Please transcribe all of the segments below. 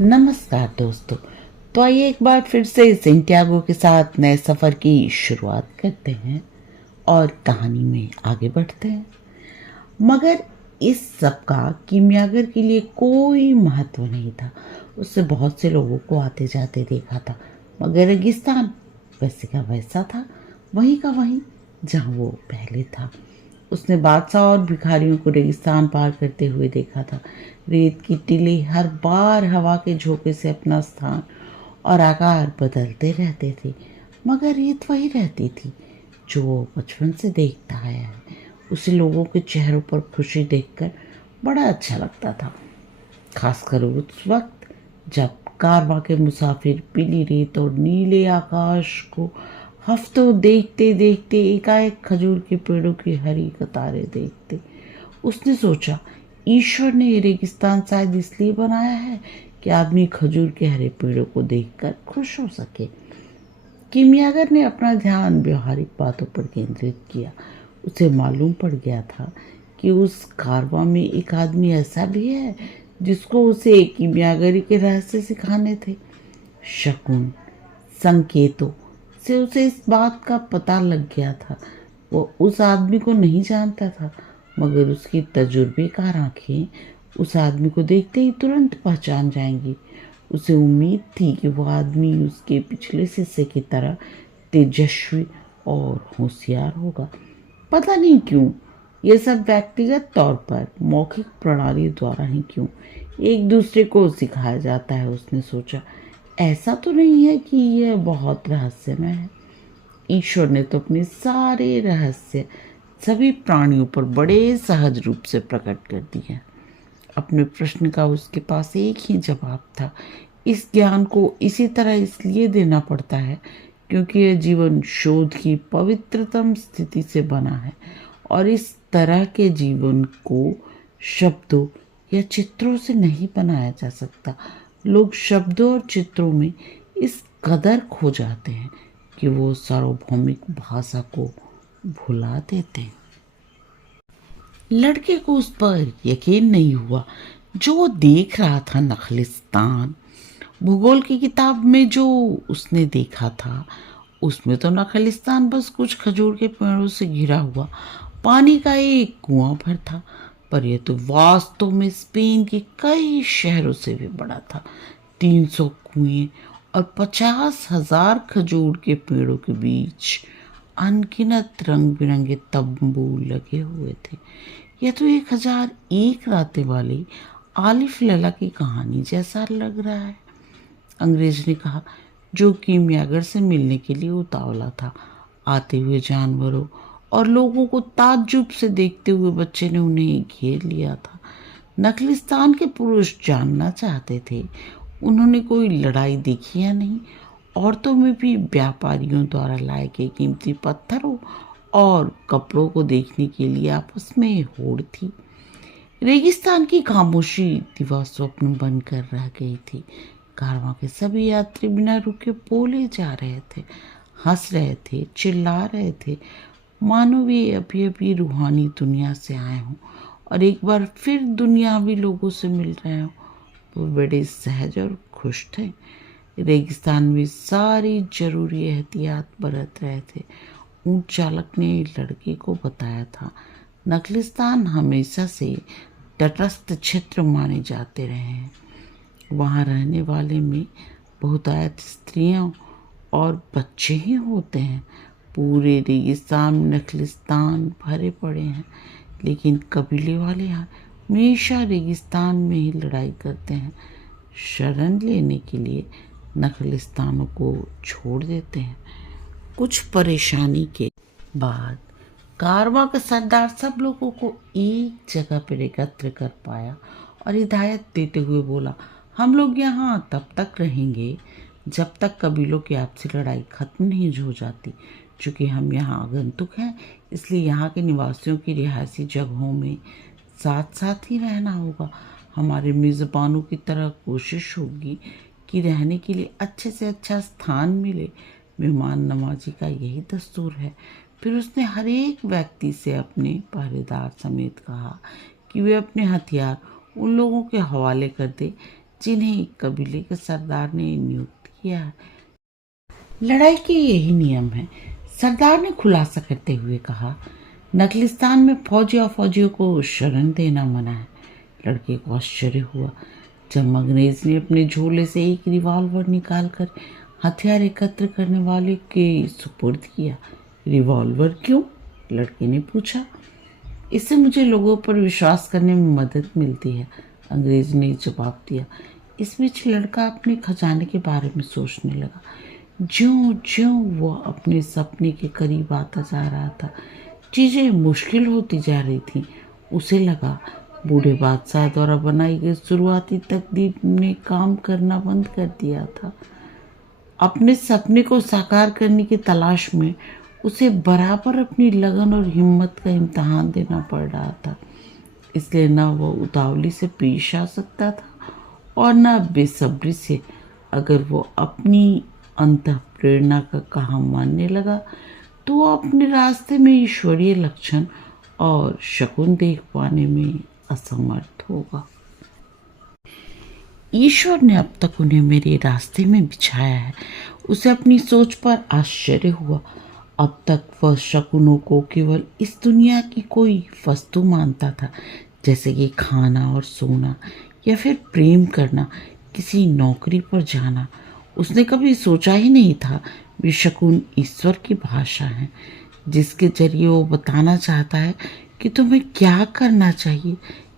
नमस्कार दोस्तों। तो आइए एक बार फिर से सेंटियागो के साथ नए सफ़र की शुरुआत करते हैं और कहानी में आगे बढ़ते हैं। मगर इस सब का कीमियागर के लिए कोई महत्व नहीं था। उससे बहुत से लोगों को आते जाते देखा था, मगर रेगिस्तान वैसे का वैसा था, वहीं का वहीं जहाँ वो पहले था। उसने बादशाह और भिखारियों को रेगिस्तान पार करते हुए देखा था। रेत की टीले हर बार हवा के झोंके से अपना स्थान और आकार बदलते रहते थे, मगर रेत वही रहती थी जो वो बचपन से देखता आया है। उसे लोगों के चेहरों पर खुशी देखकर बड़ा अच्छा लगता था, खासकर उस वक्त जब कारवां के मुसाफिर पीली रेत और नीले आकाश को हफ्तों देखते देखते एकाएक खजूर के पेड़ों की हरी कतारें देखते। उसने सोचा, ईश्वर ने ये रेगिस्तान शायद इसलिए बनाया है कि आदमी खजूर के हरे पेड़ों को देखकर खुश हो सके। कीमियागर ने अपना ध्यान व्यवहारिक बातों पर केंद्रित किया। उसे मालूम पड़ गया था कि उस कारवां में एक आदमी ऐसा भी है जिसको उसे कीमियागरी के रहस्य सिखाने थे। शकुन संकेतों से उसे इस बात का पता लग गया था। वो उस आदमी को नहीं जानता था, मगर उसकी तजुर्बेकार आंखें उस आदमी को देखते ही तुरंत पहचान जाएंगी। उसे उम्मीद थी कि वो आदमी उसके पिछले हिस्से की तरह तेजस्वी और होशियार होगा। पता नहीं क्यों ये सब व्यक्तिगत तौर पर मौखिक प्रणाली द्वारा ही क्यों एक दूसरे को सिखाया जाता है। उसने सोचा, ऐसा तो नहीं है कि यह बहुत रहस्यमय है। ईश्वर ने तो अपने सारे रहस्य सभी प्राणियों पर बड़े सहज रूप से प्रकट कर दिए। अपने प्रश्न का उसके पास एक ही जवाब था। इस ज्ञान को इसी तरह इसलिए देना पड़ता है क्योंकि यह जीवन शोध की पवित्रतम स्थिति से बना है, और इस तरह के जीवन को शब्दों या चित्रों से नहीं बनाया जा सकता। लोग शब्दों और चित्रों में इस कदर खो जाते हैं कि वो सार्वभौमिक भाषा को भुला देते हैं। लड़के को उस पर यकीन नहीं हुआ जो वो देख रहा था। नखलिस्तान भूगोल की किताब में जो उसने देखा था, उसमें तो नखलिस्तान बस कुछ खजूर के पेड़ों से घिरा हुआ पानी का एक कुआं भर था, पर यह तो वास्तव में स्पेन के कई शहरों से भी बड़ा था। 300 कुएं और 50,000 खजूर के पेड़ों के बीच अनगिनत रंग बिरंगे तंबू लगे हुए थे। यह तो 1001 रातें वाली आलिफ लैला की कहानी जैसा लग रहा है, अंग्रेज ने कहा, जो कीमियागर से मिलने के लिए उतावला था। आते हुए जानवरों और लोगों को ताज्जुब से देखते हुए बच्चे ने उन्हें घेर लिया था। नखलिस्तान के पुरुष जानना चाहते थे उन्होंने कोई लड़ाई देखी या नहीं। औरतों में भी व्यापारियों द्वारा लाए गए कीमती पत्थरों और कपड़ों को देखने के लिए आपस में होड़ थी। रेगिस्तान की खामोशी दिवा स्वप्न बनकर रह गई थी। कारवां के सभी यात्री बिना रुके बोले जा रहे थे, हंस रहे थे, चिल्ला रहे थे, मानो वे अभी अभी रूहानी दुनिया से आए हों और एक बार फिर दुनियावी लोगों से मिल रहे हों। वो बड़े सहज और खुश थे। रेगिस्तान में सारी जरूरी एहतियात बरत रहे थे। ऊंट चालक ने लड़के को बताया था, नखलिस्तान हमेशा से तटस्थ क्षेत्र माने जाते रहे हैं। वहाँ रहने वाले में बहुतायत स्त्रियाँ और बच्चे ही होते हैं। पूरे रेगिस्तान में नखलिस्तान भरे पड़े हैं, लेकिन कबीले वाले हमेशा रेगिस्तान में ही लड़ाई करते हैं। शरण लेने के लिए नखलिस्तानों को छोड़ देते हैं। कुछ परेशानी के बाद कारवां का सरदार सब लोगों को एक जगह पर एकत्र कर पाया और हिदायत देते हुए बोला, हम लोग यहाँ तब तक रहेंगे जब तक कबीलों की आपसी लड़ाई खत्म नहीं हो जाती। चूँकि हम यहाँ आगंतुक हैं, इसलिए यहाँ के निवासियों की रिहायशी जगहों में साथ साथ ही रहना होगा। हमारे मेज़बानों की तरह कोशिश होगी कि रहने के लिए अच्छे से अच्छा स्थान मिले। मेहमान नवाजी का यही दस्तूर है। फिर उसने हर एक व्यक्ति से अपने पहरेदार समेत कहा कि वे अपने हथियार उन लोगों के हवाले कर दे जिन्हें कबीले के सरदार ने नियुक्त किया है। लड़ाई के यही नियम है, सरदार ने खुलासा करते हुए कहा। नखलिस्तान में फौजी और फौजियों को शरण देना मना है। लड़के को आश्चर्य हुआ जब अंग्रेज ने अपने झोले से एक रिवॉल्वर निकालकर हथियार एकत्र करने वाले के सुपुर्द किया। रिवॉल्वर क्यों? लड़के ने पूछा। इससे मुझे लोगों पर विश्वास करने में मदद मिलती है, अंग्रेज ने जवाब दिया। इस बीच लड़का अपने खजाने के बारे में सोचने लगा। ज्यों ज्यों वो अपने सपने के करीब आता जा रहा था, चीज़ें मुश्किल होती जा रही थी। उसे लगा बूढ़े बादशाह द्वारा बनाई गई शुरुआती तकदीर ने काम करना बंद कर दिया था। अपने सपने को साकार करने की तलाश में उसे बराबर अपनी लगन और हिम्मत का इम्तहान देना पड़ रहा था। इसलिए न वो उतावली से पेश आ सकता था और न बेसब्री से। अगर वो अपनी अंतःप्रेरणा का कहा मानने लगा तो वो अपने रास्ते में ईश्वरीय लक्षण और शकुन देख पाने में असमर्थ होगा। ईश्वर ने अब तक उन्हें मेरे रास्ते में बिछाया है। उसे अपनी सोच पर आश्चर्य हुआ। अब तक वह शकुनों को केवल इस दुनिया की कोई वस्तु मानता था, जैसे कि खाना और सोना या फिर प्रेम करना, किसी नौकरी पर जाना। उसने कभी सोचा ही नहीं था वे शकुन ईश्वर की भाषा है, जिसके जरिए वो बताना चाहता है कि तुम्हें क्या करना चाहिए।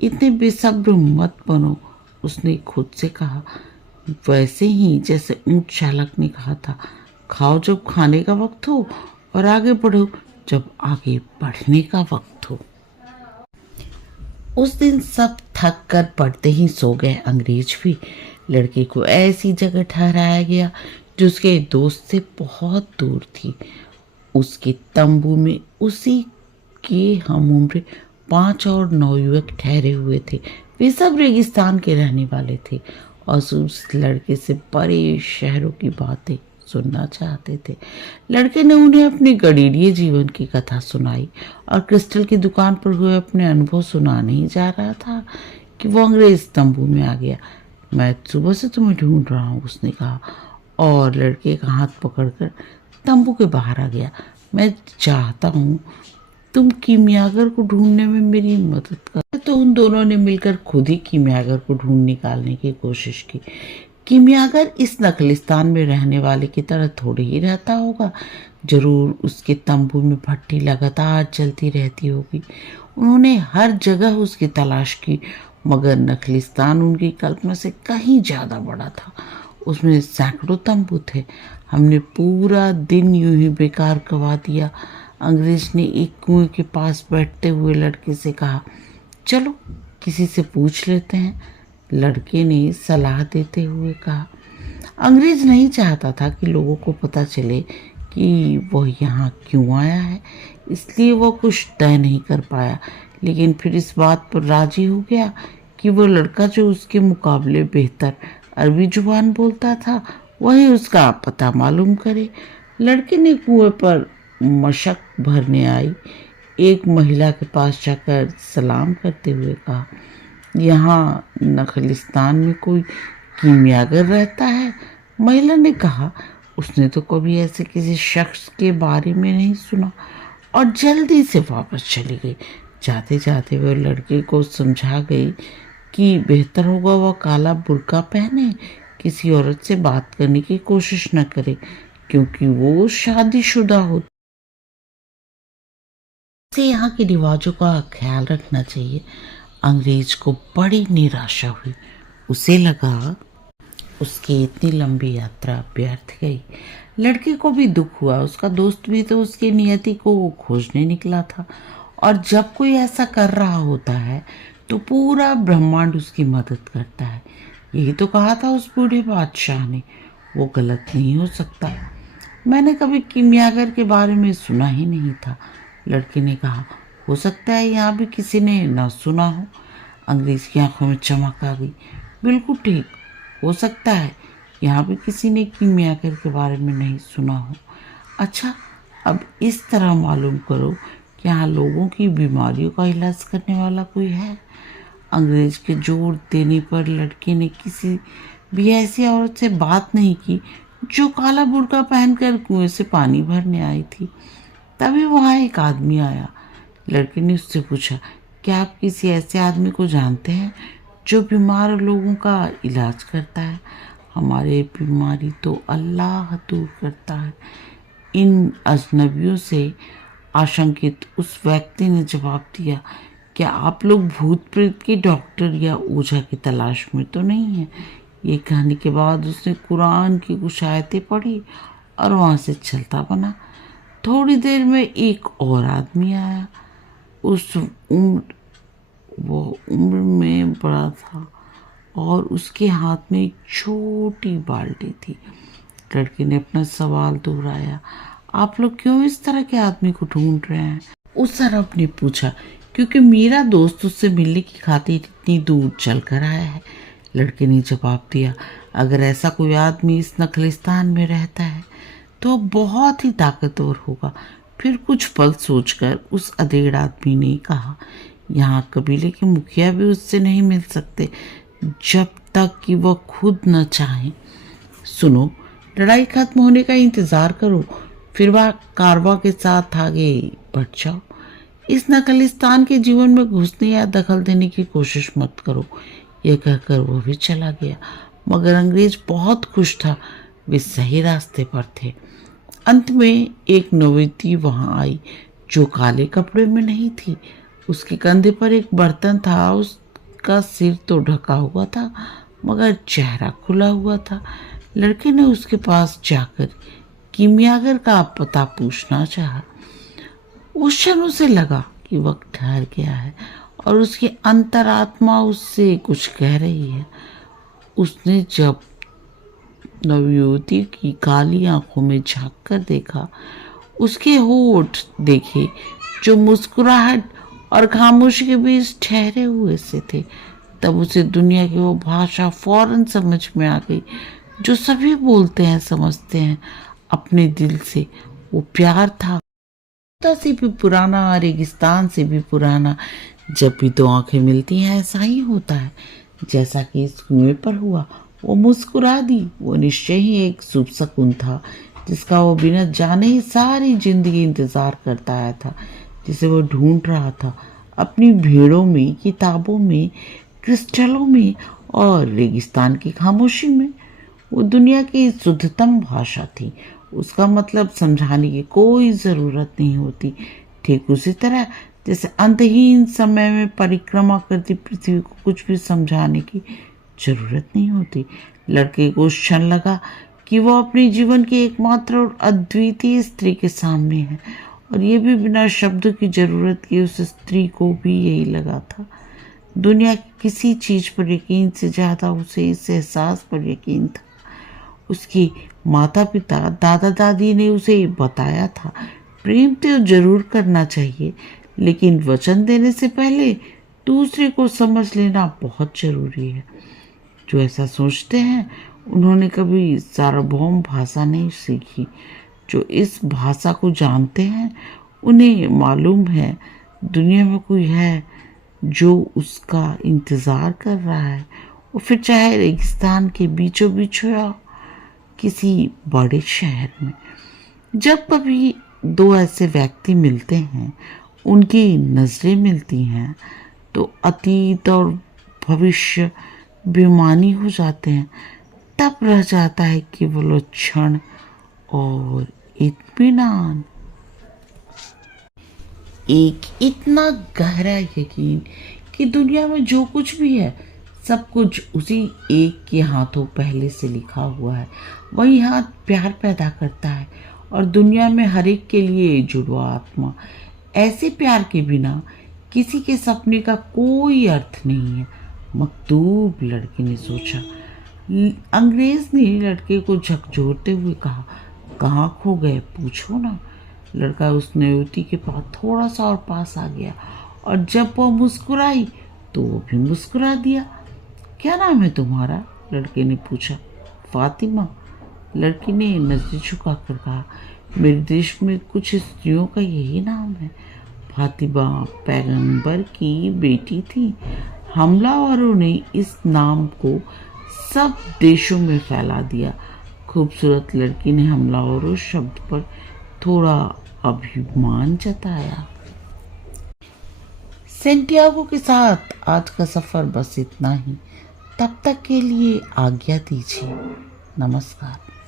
इतने बेसब्र मत बनो, उसने खुद से कहा, वैसे ही जैसे ऊंट चालक ने कहा था, खाओ जब खाने का वक्त हो और आगे बढ़ो जब आगे बढ़ने का वक्त हो। उस दिन सब थक कर पड़ते ही सो गए, अंग्रेज भी। लड़के को ऐसी जगह ठहराया गया जो उसके दोस्त से बहुत दूर थी। उसके तंबू में उसी के हम उम्र 5 और नौयुवक ठहरे हुए थे। वे सब रेगिस्तान के रहने वाले थे और उस लड़के से बड़े शहरों की बातें सुनना चाहते थे। लड़के ने उन्हें अपने गडीरिये जीवन की कथा सुनाई और क्रिस्टल की दुकान पर हुए अपने अनुभव सुनाने ही जा रहा था कि वो अंग्रेज तंबू में आ गया। मैं सुबह से तुम्हें ढूंढ रहा हूँ, उसने कहा और लड़के का हाथ पकड़कर तंबू के बाहर आ गया। मैं चाहता हूँ तुम कीमियागर को ढूंढने में मेरी मदद कर। तो उन दोनों ने मिलकर खुद ही कीमियागर को ढूंढ निकालने की कोशिश की। कीमियागर इस नखलिस्तान में रहने वाले की तरह थोड़ी ही रहता होगा। जरूर उसके तंबू में भट्टी लगातार चलती रहती होगी। उन्होंने हर जगह उसकी तलाश की, मगर नखलिस्तान उनकी कल्पना से कहीं ज़्यादा बड़ा था। उसमें सैकड़ों तंबू थे। हमने पूरा दिन यूं ही बेकार गवा दिया। अंग्रेज ने एक कुएं के पास बैठते हुए लड़के से कहा, चलो किसी से पूछ लेते हैं। लड़के ने सलाह देते हुए कहा। अंग्रेज नहीं चाहता था कि लोगों को पता चले कि वह यहाँ क्यों आया है, इसलिए वह कुछ तय नहीं कर पाया, लेकिन फिर इस बात पर राजी हो गया कि वो लड़का जो उसके मुकाबले बेहतर अरबी जुबान बोलता था वही उसका पता मालूम करे। लड़के ने कुएं पर मशक भरने आई एक महिला के पास जाकर सलाम करते हुए कहा, यहाँ नखलिस्तान में कोई कीमियागर रहता है? महिला ने कहा। उसने तो कभी ऐसे किसी शख्स के बारे में नहीं सुना और जल्दी से वापस चली गई। जाते जाते वह लड़के को समझा गई कि बेहतर होगा वह काला बुर्का पहने, किसी औरत से बात करने की कोशिश न करे, क्योंकि वो शादीशुदा हो। से यहाँ के रिवाजों का ख्याल रखना चाहिए। अंग्रेज को बड़ी निराशा हुई। उसे लगा उसकी इतनी लंबी यात्रा व्यर्थ गई। लड़के को भी दुख हुआ। उसका दोस्त भी तो उसकी नियति को खोजने निकला था, और जब कोई ऐसा कर रहा होता है तो पूरा ब्रह्मांड उसकी मदद करता है। यही तो कहा था उस बूढ़े बादशाह ने। वो गलत नहीं हो सकता। मैंने कभी कीमियागर के बारे में सुना ही नहीं था, लड़के ने कहा। हो सकता है यहाँ भी किसी ने न सुना हो। अंग्रेज की आंखों में चमक आ गई। बिल्कुल ठीक, हो सकता है यहाँ भी किसी ने कीमियागर के बारे में नहीं सुना हो। अच्छा, अब इस तरह मालूम करो कि यहाँ लोगों की बीमारियों का इलाज करने वाला कोई है। अंग्रेज के जोर देने पर लड़के ने किसी भी ऐसी औरत से बात नहीं की जो काला बुर्का पहनकर कुएं से पानी भरने आई थी। तभी वहाँ एक आदमी आया। लड़के ने उससे पूछा, क्या आप किसी ऐसे आदमी को जानते हैं जो बीमार लोगों का इलाज करता है? हमारे बीमारी तो अल्लाह दूर करता है। इन अजनबियों से आशंकित उस व्यक्ति ने जवाब दिया, क्या आप लोग भूत प्रेत के डॉक्टर या ओझा की तलाश में तो नहीं हैं? ये कहने के बाद उसने कुरान की कुछ आयतें पढ़ी और वहाँ से चलता बना। थोड़ी देर में एक और आदमी आया। वो उम्र में बड़ा था और उसके हाथ में एक छोटी बाल्टी थी। लड़के ने अपना सवाल दोहराया, आप लोग क्यों इस तरह के आदमी को ढूंढ रहे हैं? उस अरब ने पूछा, क्योंकि मेरा दोस्त उससे मिलने की खातिर इतनी दूर चल कर आया है। लड़के ने जवाब दिया, अगर ऐसा कोई आदमी इस नखलिस्तान में रहता है तो बहुत ही ताकतवर होगा। फिर कुछ पल सोचकर उस अधेड़ आदमी ने कहा, यहाँ कबीले के मुखिया भी उससे नहीं मिल सकते जब तक कि वह खुद न चाहे। सुनो, लड़ाई खत्म होने का इंतज़ार करो, फिर वह कारवा के साथ आगे बढ़ जाओ। इस नखलिस्तान के जीवन में घुसने या दखल देने की कोशिश मत करो। यह कहकर वो भी चला गया। मगर अंग्रेज बहुत खुश था, वे सही रास्ते पर थे। अंत में एक नौबती वहां आई जो काले कपड़े में नहीं थी। उसके कंधे पर एक बर्तन था। उसका सिर तो ढका हुआ था मगर चेहरा खुला हुआ था। लड़के ने उसके पास जाकर कीमियागर का पता पूछना चाहा। उस क्षण उसे लगा कि वक्त ठहर गया है और उसकी अंतरात्मा उससे कुछ कह रही है। उसने जब नवयुवती की काली आंखों में झांक कर देखा, उसके होठ देखे जो मुस्कुराहट और खामोशी के बीच ठहरे हुए से थे, तब उसे दुनिया की वो भाषा फौरन समझ में आ गई जो सभी बोलते हैं, समझते हैं अपने दिल से। वो प्यार था, से भी पुराना, रेगिस्तान से भी पुराना। जब भी दो आंखें मिलती हैं ऐसा ही होता है, जैसा कि इस कुएं पर हुआ। वो मुस्कुरा दी। वो निश्चय ही एक शुभ शकुन था जिसका वो बिना जाने ही सारी जिंदगी इंतजार करता आया था, जिसे वो ढूंढ रहा था अपनी भीड़ों में, किताबों में, क्रिस्टलों में और रेगिस्तान की खामोशी में। वो दुनिया की शुद्धतम भाषा थी। उसका मतलब समझाने की कोई ज़रूरत नहीं होती। ठीक उसी तरह जैसे अंतहीन समय में परिक्रमा करती पृथ्वी को कुछ भी समझाने की जरूरत नहीं होती। लड़के को उस क्षण लगा कि वो अपने जीवन की एकमात्र और अद्वितीय स्त्री के सामने है, और ये भी बिना शब्दों की जरूरत की। उस स्त्री को भी यही लगा था। दुनिया की किसी चीज पर यकीन से ज्यादा उसे इस एहसास पर यकीन था। उसकी माता पिता, दादा दादी ने उसे बताया था, प्रेम तो जरूर करना चाहिए, लेकिन वचन देने से पहले दूसरे को समझ लेना बहुत जरूरी है। जो ऐसा सोचते हैं उन्होंने कभी सार्वभौम भाषा नहीं सीखी। जो इस भाषा को जानते हैं उन्हें मालूम है दुनिया में कोई है जो उसका इंतज़ार कर रहा है। वो फिर चाहे रेगिस्तान के बीचों बीच हो या किसी बड़े शहर में। जब कभी दो ऐसे व्यक्ति मिलते हैं, उनकी नज़रें मिलती हैं, तो अतीत और भविष्य बेमानी हो जाते हैं। तब रह जाता है केवल क्षण और इत्मीनान। एक इतना गहरा यकीन कि दुनिया में जो कुछ भी है सब कुछ उसी एक के हाथों पहले से लिखा हुआ है। वही हाथ प्यार पैदा करता है और दुनिया में हर एक के लिए जुड़वा आत्मा। ऐसे प्यार के बिना किसी के सपने का कोई अर्थ नहीं है। मकतूब, लड़के ने सोचा। अंग्रेज ने लड़के को झकझोरते हुए कहा, कहाँ खो गए, पूछो ना। लड़का उस युवती के पास थोड़ा सा और पास आ गया, और जब वह मुस्कुराई तो वो भी मुस्कुरा दिया। क्या नाम है तुम्हारा? लड़के ने पूछा। फातिमा, लड़की ने नजर झुकाकर कहा। मेरे देश में कुछ स्त्रियों का यही नाम है। फातिमा पैगंबर की बेटी थी। हमलावरों ने इस नाम को सब देशों में फैला दिया। खूबसूरत लड़की ने हमलावरों शब्द पर थोड़ा अभिमान जताया। सेंटियागो के साथ आज का सफर बस इतना ही। तब तक के लिए आज्ञा दीजिए। नमस्कार।